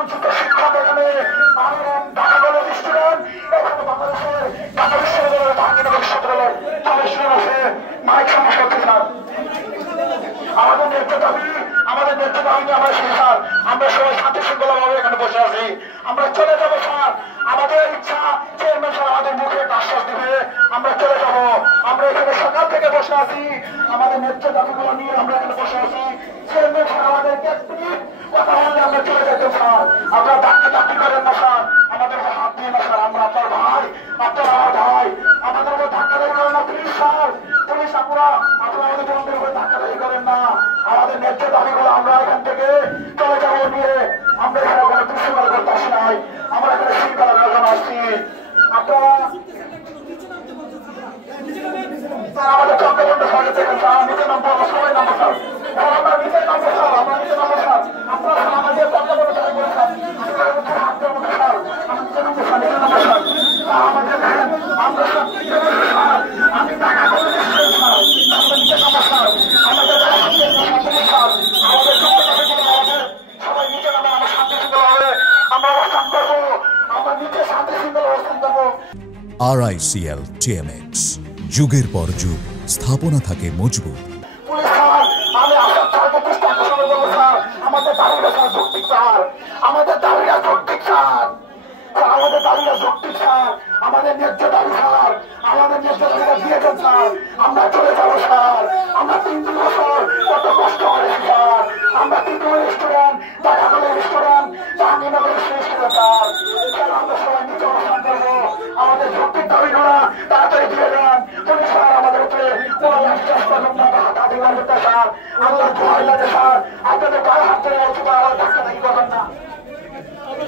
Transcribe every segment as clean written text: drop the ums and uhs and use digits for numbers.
বঞ্চিত শিক্ষক এখানে ঢাকা কলেজ স্টুডেন্ট, এখানে বাংলাদেশের ঢাকা বিশ্ববিদ্যালয়ের জাহাঙ্গীরনগর বিশ্ববিদ্যালয়ের সবাই স্টুডেন্ট আছে। মাইক সমস্যা হচ্ছে স্যার, আমাদের ন্যায্য দাবি নিয়ে আমরা শুনি স্যার। আমরা সবাই শান্তি শৃঙ্খলা ভাবে এখানে বসে আছি, আমরা চলে যাবো স্যার। আমাদের ইচ্ছা চেয়ারম্যান স্যার আমাদের মুখে একটা আশ্বাস দিবে, আমরা চলে যাব। আমরা এখানে সকাল থেকে বসে আছি, আমাদের ন্যায্য দাবিগুলো নিয়ে আমরা এখানে বসে আছি। চেয়ারম্যান স্যার আমাদেরকে এক মিনিট কথা বললে আমরা চলে যেতে স্যার। আপনারা চাকরি করেন না স্যার, আমাদের হাত দিয়ে না স্যার, আমরা আপনার ভাই, আপনার আমার ভাই, আমাদের উপর ধাক্কাধারি করেন না প্লিজ স্যার। পুলিশ আপনারা আমাদের বন্ধের উপরে ধাক্কাধারি করেন না। আমাদের ন্যায্য দাবিগুলো আমরা এখান থেকে চলে যাবো নিয়ে, আমরা এখানে কোনো দুঃশৃঙ্খলা করতে আসি নাই, আমরা এখানে শৃঙ্খলা করার আসছি। আপনারা আমাদের চন্দ্রবন্ধ স্বাগত দেখেন স্যার, নিচে নামবো, আমরা সবাই নামবো স্যার, আমরা নিচে নামবো স্যার, আমরা নিচে নামবো স্যার। আপনারা আমাদের চন্দ্রবন্ধ স্বাগত করে স্যার, হাত দেবো স্যার, আমরা নিচে নামবো স্যার, নিচে নামবো স্যার। আমাদের আমরা সব নিচে নামবো স্যার, আমি টাকা করে দিচ্ছি স্যার, আমরা নিচে নামবো স্যার, আমাদের আমাদের সবাই নিচে নামবো, আমরা শান্তি শৃঙ্খলা হবে, আমরা অবস্থান করবো, আমরা নিচে শান্তি শৃঙ্খলা অবস্থান করবো। RICL TMX, যুগের পর যুগ স্থাপনা থাকে মজবুত। পুলিশ স্যার, আমি আপনার স্যারকে দৃষ্টি আকর্ষণ করবো স্যার, আমাদের দাবিটা স্যার যৌক্তিক স্যার, আমাদের দাবিটা যৌক্তিক স্যার, আমাদের দাবিটা যৌক্তিক স্যার, আমাদের ন্যায্য দাবি স্যার, আমাদের ন্যায্য দাবিটা দিয়েছেন স্যার। আমরা চলে যাবো স্যার, আমরা 3 বছর কত কষ্ট করেছি স্যার, আমরা 3 student, Dhaka college student, Jahangirnagar student sir. আমরা সবাই নিচে অবস্থান করবো, আমাদের যৌক্তিক দাবিগুলো তাড়াতাড়ি দিয়ে দেন। পুলিশ স্যার আমাদের উপরে স্যার, আমাদের ভয় লাগে স্যার, আপনাদের গায়ে হাত ধরে বলছি আমার ধাক্কা ধাক্কি করবেন না।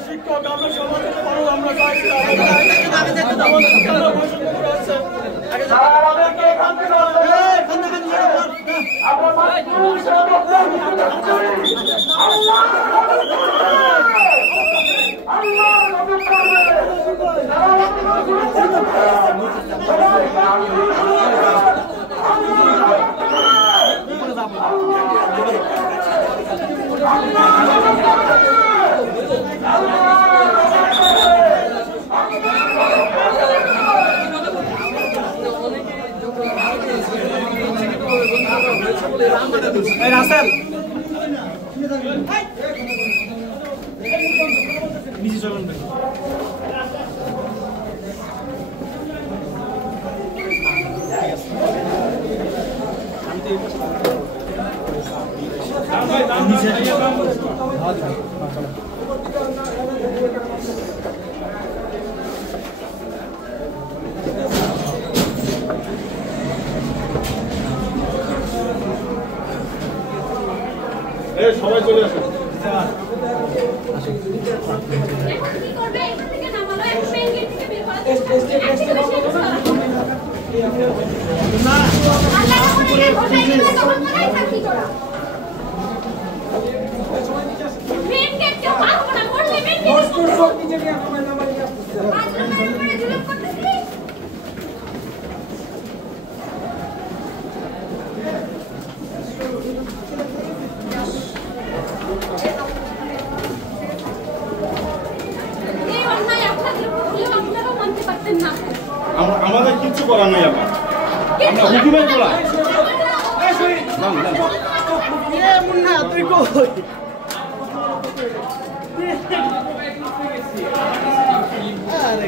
শিক্ষক আমরা সমাজের পরও আমরা চাইছি আমাদেরকে এখান থেকে রাসেল নিচে চলুন সবাই চলে আসুন। আমাদের কিচ্ছু করার নেই, আমরা হুকুমের বলা মুন্না তুই কই আরে